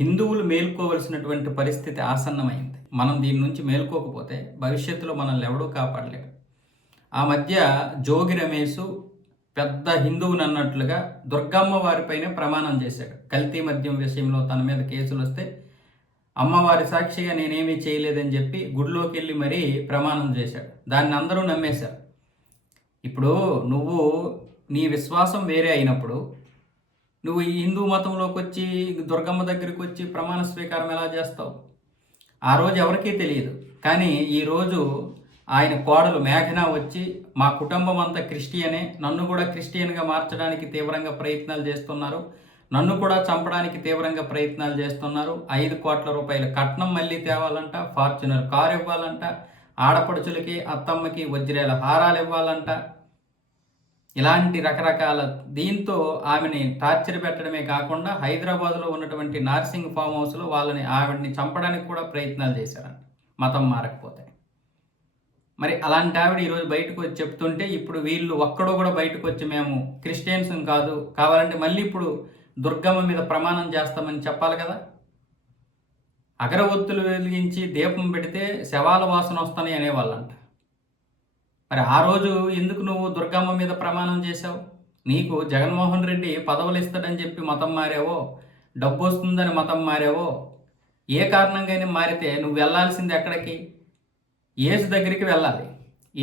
హిందువులు మేల్కోవలసినటువంటి పరిస్థితి ఆసన్నమైంది. మనం దీని నుంచి మేల్కోకపోతే భవిష్యత్తులో మనల్ని ఎవడూ కాపాడలేడు. ఆ మధ్య జోగి రమేష్ పెద్ద హిందువునన్నట్లుగా దుర్గమ్మ వారిపైనే ప్రమాణం చేశాడు. కల్తీ మద్యం విషయంలో తన మీద కేసులు వస్తే అమ్మవారి సాక్షిగా నేనేమీ చేయలేదని చెప్పి గుడిలోకి వెళ్ళి మరీ ప్రమాణం చేశాడు. దాన్ని అందరూ నమ్మేశారు. ఇప్పుడు నువ్వు నీ విశ్వాసం వేరే అయినప్పుడు నువ్వు ఈ హిందూ మతంలోకి వచ్చి దుర్గమ్మ దగ్గరికి వచ్చి ప్రమాణ స్వీకారం ఎలా చేస్తావు? ఆ రోజు ఎవరికీ తెలియదు. కానీ ఈరోజు ఆయన కోడలు మేఘన వచ్చి మా కుటుంబం అంతా క్రిస్టియనే, నన్ను కూడా క్రిస్టియన్గా మార్చడానికి తీవ్రంగా ప్రయత్నాలు చేస్తున్నారు, నన్ను కూడా చంపడానికి తీవ్రంగా ప్రయత్నాలు చేస్తున్నారు, 5 కోట్ల రూపాయల కట్నం మళ్ళీ తేవాలంట, ఫార్చునర్ కారు ఇవ్వాలంట, ఆడపడుచులకి అత్తమ్మకి వజ్రాల హారాలు ఇవ్వాలంట, ఇలాంటి రకరకాల దీంతో ఆమెని టార్చర్ పెట్టడమే కాకుండా హైదరాబాద్లో ఉన్నటువంటి నార్సింగ్ ఫామ్ హౌస్లో ఆవిడని చంపడానికి కూడా ప్రయత్నాలు చేశారంట మతం మారకపోతే. మరి అలాంటి ఆవిడ ఈరోజు బయటకు వచ్చి చెప్తుంటే ఇప్పుడు వీళ్ళు ఒక్కడో కూడా బయటకు వచ్చి మేము క్రిస్టియన్స్ కాదు, కావాలంటే మళ్ళీ ఇప్పుడు దుర్గమ్మ మీద ప్రమాణం చేస్తామని చెప్పాలి కదా. అగరవత్తులు వెలిగించి దీపం పెడితే శవాల వాసన వస్తాయి అనేవాళ్ళంట. మరి ఆ రోజు ఎందుకు నువ్వు దుర్గమ్మ మీద ప్రమాణం చేశావు? నీకు జగన్మోహన్ రెడ్డి పదవులు ఇస్తాడని చెప్పి మతం మారావో, డబ్బు వస్తుందని మతం మారావో, ఏ కారణంగానే మారితే నువ్వు వెళ్ళాల్సింది ఎక్కడికి? యేసు దగ్గరికి వెళ్ళాలి.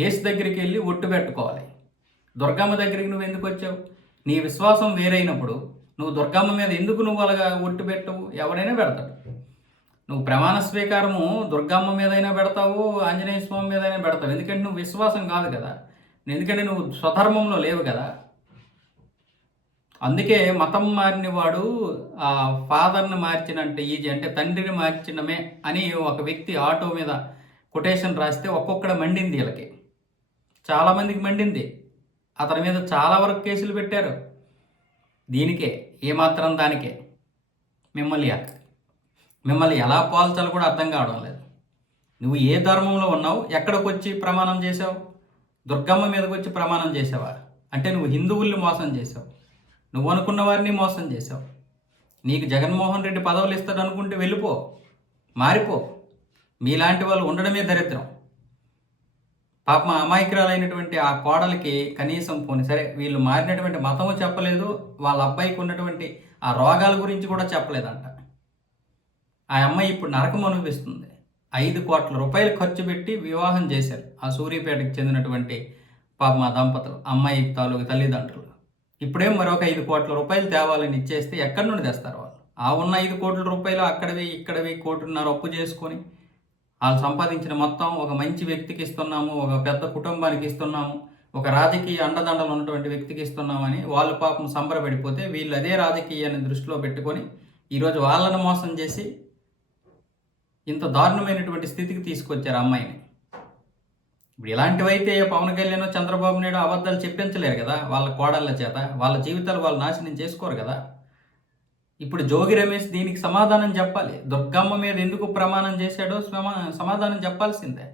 యేసు దగ్గరికి వెళ్ళి ఒట్టు పెట్టుకోవాలి. దుర్గమ్మ దగ్గరికి నువ్వు ఎందుకు వచ్చావు? నీ విశ్వాసం వేరైనప్పుడు నువ్వు దుర్గమ్మ మీద ఎందుకు నువ్వు అలాగా ఒట్టు పెట్టవు? ఎవడైనా పెడతాడు. నువ్వు ప్రమాణ స్వీకారము దుర్గమ్మ మీదైనా పెడతావు, ఆంజనేయ స్వామి మీదైనా పెడతావు. ఎందుకంటే నువ్వు విశ్వాసం కాదు కదా, ఎందుకంటే నువ్వు స్వధర్మంలో లేవు కదా. అందుకే మతం మారిన వాడు ఆ ఫాదర్ని మార్చినంటే ఈజీ, అంటే తండ్రిని మార్చినమే అని ఒక వ్యక్తి ఆటో మీద కొటేషన్ రాస్తే ఒక్కొక్కడ మండింది. వీళ్ళకి చాలామందికి మండింది. అతని మీద చాలా వరకు కేసులు పెట్టారు. దీనికే ఏమాత్రం దానికే మిమ్మల్ని ఎలా పోల్చాలో కూడా అర్థం కావడం లేదు. నువ్వు ఏ ధర్మంలో ఉన్నావు? ఎక్కడికి వచ్చి ప్రమాణం చేసావు? దుర్గమ్మ మీదకి వచ్చి ప్రమాణం చేసావా? అంటే నువ్వు హిందువుల్ని మోసం చేసావు, నువ్వు అనుకున్న వారిని మోసం చేసావు. నీకు జగన్మోహన్ రెడ్డి పదవులు ఇస్తాడు అనుకుంటే వెళ్ళిపో, మారిపో. మీలాంటి వాళ్ళు ఉండడమే దరిద్రం. పాపం అమాయకురాలైనటువంటి ఆ కోడలికి కనీసం పోనీ సరే వీళ్ళు మారినటువంటి మతము చెప్పలేదు, వాళ్ళ అబ్బాయికి ఉన్నటువంటి ఆ రోగాల గురించి కూడా చెప్పలేదంట. ఆ అమ్మాయి ఇప్పుడు నరకం అనుభవిస్తుంది. 5 కోట్ల రూపాయలు ఖర్చు పెట్టి వివాహం చేశారు ఆ సూర్యాపేటకు చెందినటువంటి పాపం ఆ దంపతులు, అమ్మాయి తాలూకు తల్లిదండ్రులు. ఇప్పుడేం మరొక 5 కోట్ల రూపాయలు తేవాలని ఇచ్చేస్తే ఎక్కడి నుండి తెస్తారు వాళ్ళు? ఆ ఉన్న 5 కోట్ల రూపాయలు అక్కడవి ఇక్కడవి 1.5 కోట్లు అప్పు చేసుకొని వాళ్ళు సంపాదించిన మొత్తం ఒక మంచి వ్యక్తికి ఇస్తున్నాము, ఒక పెద్ద కుటుంబానికి ఇస్తున్నాము, ఒక రాజకీయ అండదండలు ఉన్నటువంటి వ్యక్తికి ఇస్తున్నామని వాళ్ళు పాపం సంబరపడిపోతే వీళ్ళు అదే రాజకీయాన్ని దృష్టిలో పెట్టుకొని ఈరోజు వాళ్ళను మోసం చేసి ఇంత దారుణమైనటువంటి స్థితికి తీసుకొచ్చారు అమ్మాయిని. ఇప్పుడు ఇలాంటివైతే పవన్ కళ్యాణ్ చంద్రబాబు నాయుడు అబద్ధాలు చెప్పించలేరు కదా వాళ్ళ కోడళ్ళ చేత, వాళ్ళ జీవితాలు వాళ్ళు నాశనం చేసుకోరు కదా. ఇప్పుడు జోగి రమేష్ దీనికి సమాధానం చెప్పాలి. దుర్గమ్మ మీద ఎందుకు ప్రమాణం చేశాడో సమాధానం చెప్పాల్సిందే.